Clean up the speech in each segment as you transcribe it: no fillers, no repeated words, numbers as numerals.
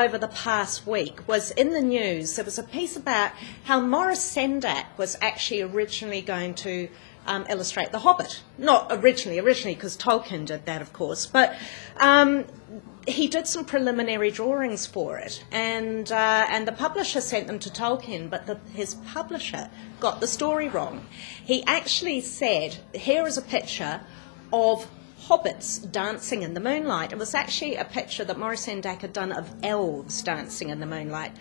over the past week was in the news. There was a piece about how Maurice Sendak was actually originally going to illustrate The Hobbit. Not originally because Tolkien did that, of course, but he did some preliminary drawings for it, and the publisher sent them to Tolkien, but his publisher got the story wrong. He actually said, here is a picture of hobbits dancing in the moonlight. It was actually a picture that Maurice Sendak had done of elves dancing in the moonlight.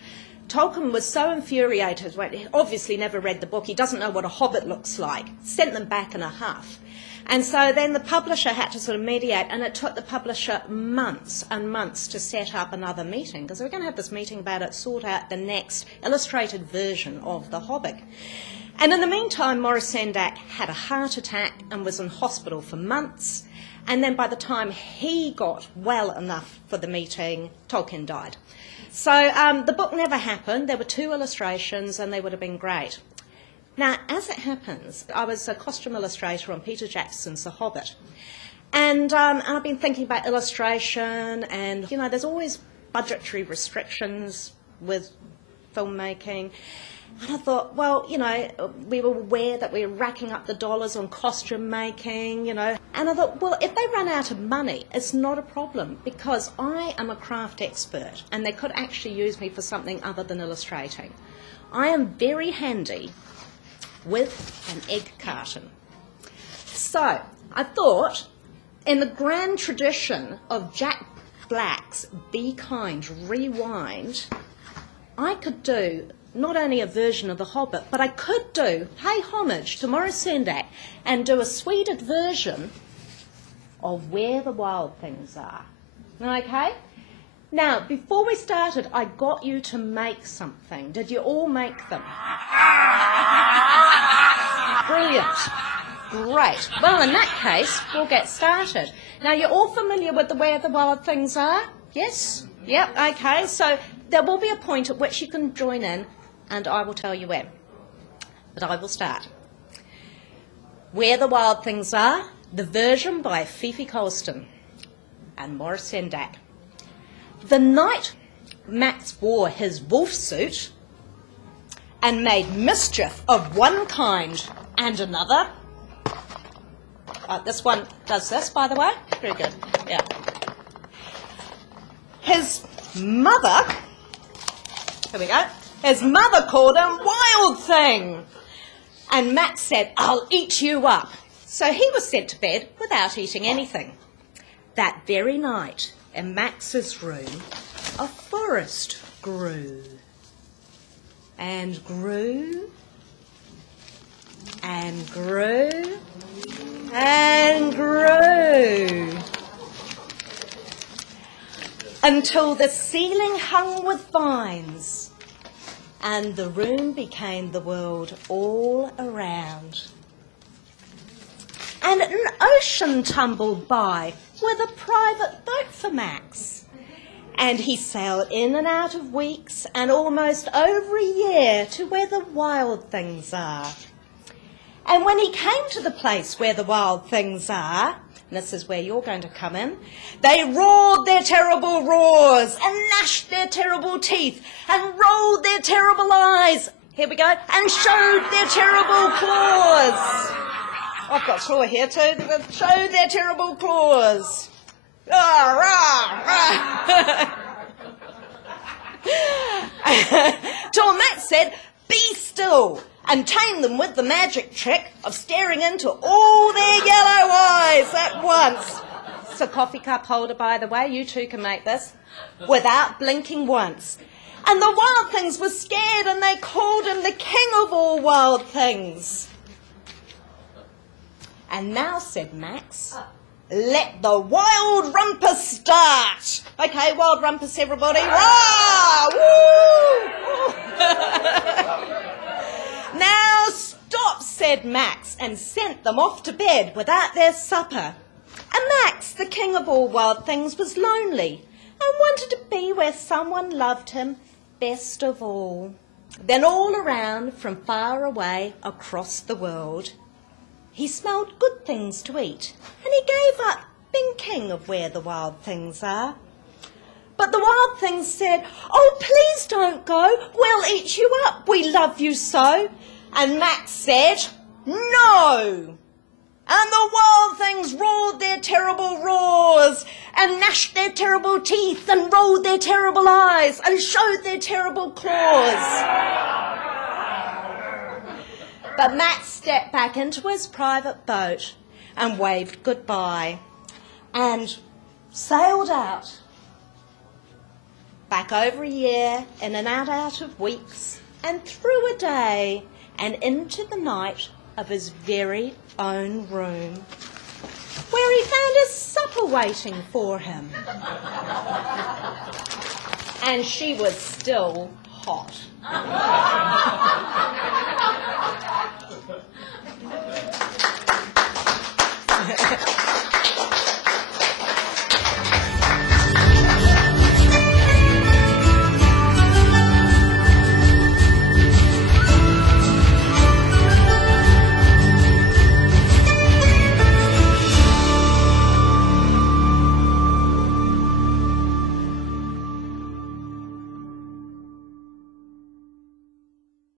Tolkien was so infuriated, he obviously never read the book, he doesn't know what a hobbit looks like, sent them back in a huff. And so then the publisher had to sort of mediate, and it took the publisher months and months to set up another meeting, because they were going to have this meeting about it, sort out the next illustrated version of The Hobbit. And in the meantime, Maurice Sendak had a heart attack and was in hospital for months. And then by the time he got well enough for the meeting, Tolkien died. So the book never happened. There were 2 illustrations, and they would have been great. Now, as it happens, I was a costume illustrator on Peter Jackson's The Hobbit. And I've been thinking about illustration, and, you know, there's always budgetary restrictions with filmmaking. And I thought, well, you know, we were aware that we were racking up the dollars on costume making, you know. And I thought, well, if they run out of money, it's not a problem, because I am a craft expert, and they could actually use me for something other than illustrating. I am very handy with an egg carton. So I thought, in the grand tradition of Jack Black's Be Kind, Rewind, I could do not only a version of The Hobbit, but I could pay homage to Maurice Sendak and do a Swedish version of Where the Wild Things Are. Okay? Now, before we started, I got you to make something. Did you all make them? Brilliant. Great. Well, in that case, we'll get started. Now, you're all familiar with the Where the Wild Things Are? Yes? Yep, okay. So there will be a point at which you can join in, and I will tell you when. But I will start. Where the Wild Things Are, the version by Fifi and Maurice Sendak. The night Max wore his wolf suit and made mischief of one kind and another. This one does this, by the way. Very good. Yeah. His mother, here we go, his mother called him Wild Thing. And Max said, I'll eat you up. So he was sent to bed without eating anything. That very night, in Max's room, a forest grew and grew and grew and grew until the ceiling hung with vines and the room became the world all around. And an ocean tumbled by with a private boat for Max. And he sailed in and out of weeks and almost over a year to where the wild things are. And when he came to the place where the wild things are, and this is where you're going to come in, they roared their terrible roars and gnashed their terrible teeth and rolled their terrible eyes, here we go, and showed their terrible claws. I've got claw here too. They showed their terrible claws. Rah, rah, rah. Till Max said, be still, and tame them with the magic trick of staring into all their yellow eyes at once. It's a coffee cup holder, by the way. You too can make this. Without blinking once. And the wild things were scared, and they called him the king of all wild things. And now, said Max, let the wild rumpus start. Okay, wild rumpus, everybody. Rah! Woo! Now stop, said Max, and sent them off to bed without their supper. And Max, the king of all wild things, was lonely and wanted to be where someone loved him best of all. Then all around, from far away across the world, he smelled good things to eat, and he gave up being king of where the wild things are. But the wild things said, "Oh, please don't go. We'll eat you up. We love you so." And Max said, "No." And the wild things roared their terrible roars and gnashed their terrible teeth and rolled their terrible eyes and showed their terrible claws. But Max stepped back into his private boat and waved goodbye and sailed out. Back over a year, in and out of weeks, and through a day, and into the night of his very own room, where he found his supper waiting for him. And she was still hot.